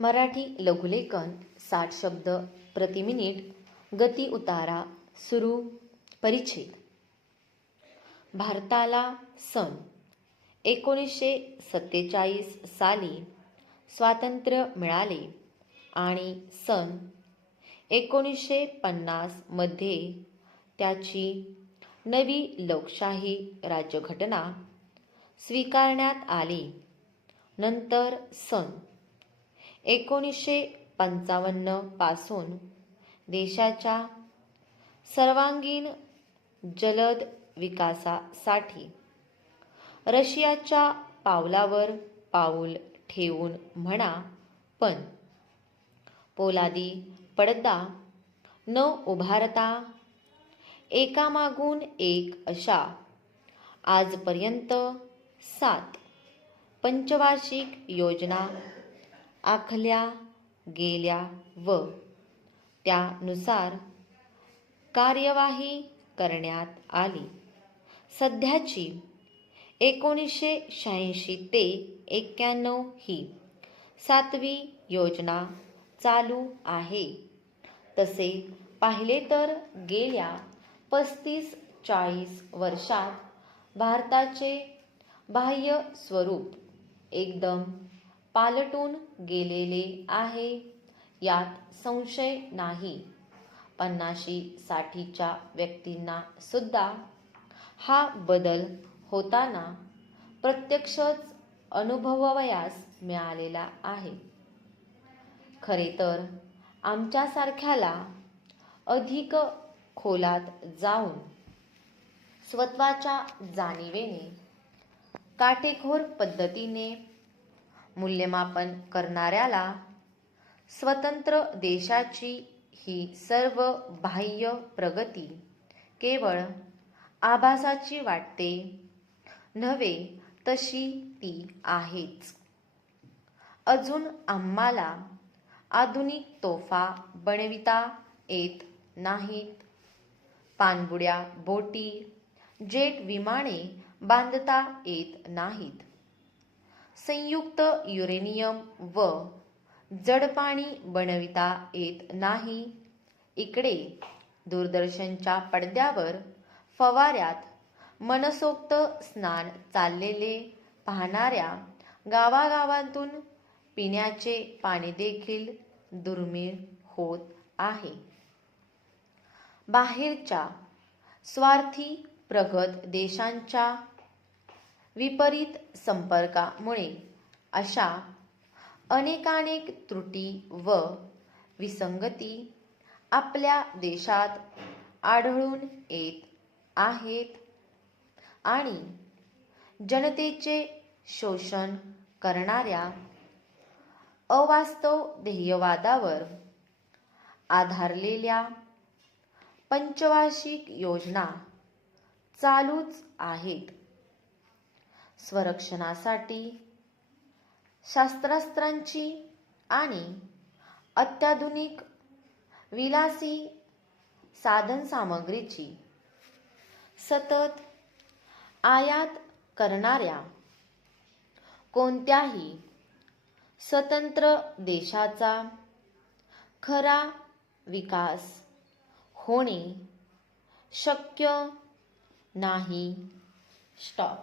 मराठी लघुलेखन 60 शब्द प्रति मिनिट. गती उतारा सुरू. परिच्छेद. भारताला सन 1947 साली स्वातंत्र्य मिळाले आणि सन 1950 मध्ये त्याची नवी लोकशाही राज्यघटना स्वीकारण्यात आली. नंतर सन 1955 पासून देशाच्या सर्वांगीण जलद विकासासाठी रशियाच्या पावलावर पाऊल ठेवून म्हणा, पण पोलादी पडदा न उभारता एकामागून एक अशा आजपर्यंत 7 पंचवार्षिक योजना आखल्या गेल्या व त्यानुसार कार्यवाही करण्यात आली. सध्याची 1986 ते 91 ही 7वी योजना चालू आहे. तसे पाहिले तर गेल्या 35-40 वर्षात भारताचे बाह्य स्वरूप एकदम पालटून गेलेले आहे, यात संशय नाही. 50-60च्या व्यक्तींना सुद्धा हा बदल होताना प्रत्यक्षच अनुभवावयास मिळालेला आहे. खरे तर आमच्यासारख्याला अधिक खोलात जाऊन स्वत्वाच्या जाणीवेने काटेकोर पद्धतीने मूल्यमापन करणाऱ्याला स्वतंत्र देशाची ही सर्व बाह्य प्रगती केवळ आभासाची वाटते नव्हे, तशी ती आहेच. अजून आम्हाला आधुनिक तोफा बनविता येत नाहीत, पाणबुड्या, बोटी, जेट विमाने बांधता येत नाहीत, संयुक्त युरेनियम व जडपाणी बनविता येत नाही. इकडे दूरदर्शनच्या पडद्यावर फवाऱ्यात मनसोक्त स्नान चाललेले पाहणाऱ्या गावागावांतून पिण्याचे पाणी देखील दुर्मिळ होत आहे. बाहेरच्या स्वार्थी प्रगत देशांच्या विपरीत संपर्कामुळे अशा अनेकानेक त्रुटी व विसंगती आपल्या देशात आढळून येत आहेत आणि जनतेचे शोषण करणाऱ्या अवास्तव ध्येयवादावर आधारलेल्या पंचवार्षिक योजना चालूच आहेत. स्वरक्षणासाठी शस्त्रास्त्रांची आणि अत्याधुनिक विलासी साधनसामग्रीची सतत आयात करणाऱ्या कोणत्याही स्वतंत्र देशाचा खरा विकास होणे शक्य नाही. स्टॉप.